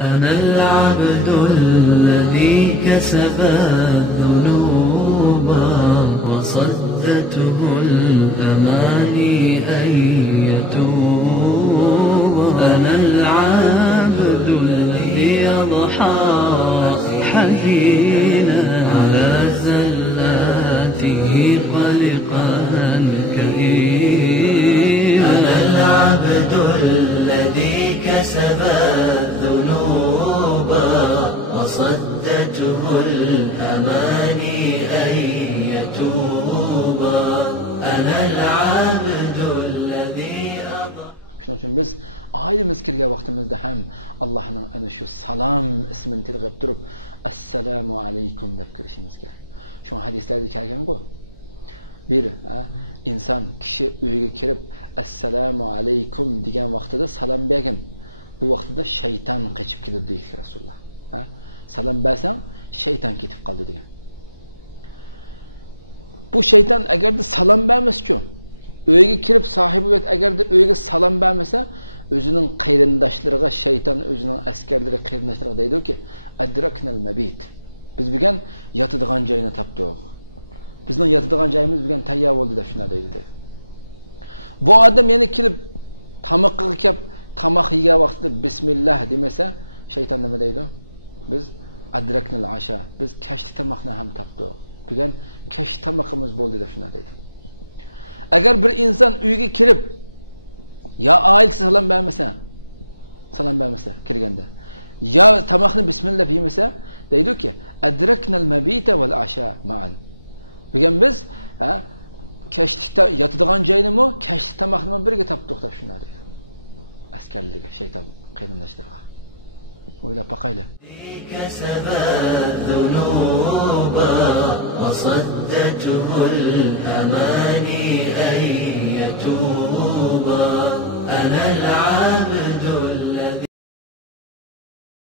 أنا العبد الذي كسب الذنوب وصدته الأماني أن يتوب. أنا العبد الذي أضحى حزينا على زلاته قلقا كئيبا. أنا العبد الذي كسب الذنوب وصدته الأماني أن يتوب. أنا العبد الذي Shuning uchun biz oilamiz kirgan vaqtimizda ham Allohning ana shu salom ismini tilg'ab turib, assalomu alaykum deb kirishimiz kerak. Shu hadislarda kelgan-ku. Bir inson kishi uyiga kirib assalomu alaykum degan vaqtida salom bergin. Bu vaqtida shayton qochib ketadi deydi Rasululloh. Salom bersang shayton ketib qoldi degan. Bu shayton agarda salom bermas-ku, uyga kirib sahibi agarda uyga salom bermasa, o'zining qarindoshlariga shayton o'zining askarlari qarindoshlariga deydi-ki, adraknal mabit. Biz bugun yotadigan joyni topdik. Bizning yotadigan joyimiz bugun tayyor bo'ldi deb shuna deydi. Bu odam yana kelib tamoqqa kelib tamoq yegan vaqtida bismillah demasa, shayton nima deydi? Biz adraknal asha. Biz kashli tamoqni ham topdik. Bugun kashli tamoqimiz bo'ldi deb shuna deydi. Agar bir inson uyga kirib ya oilasi salom bermasa kirganda, ya tamoqni bismillah yemasa, deydi-ki, adraknal mabita val asha ma'an. Bugun biz kashlikda yotadigan joynimi, kashlik tamoqni birga topdik deb shuna deydi. Askarlarga, shayton qarindoshlariga. O'ylab boqaylik. كسب الذنوب وصدته الأماني أن يتوب. أنا العبد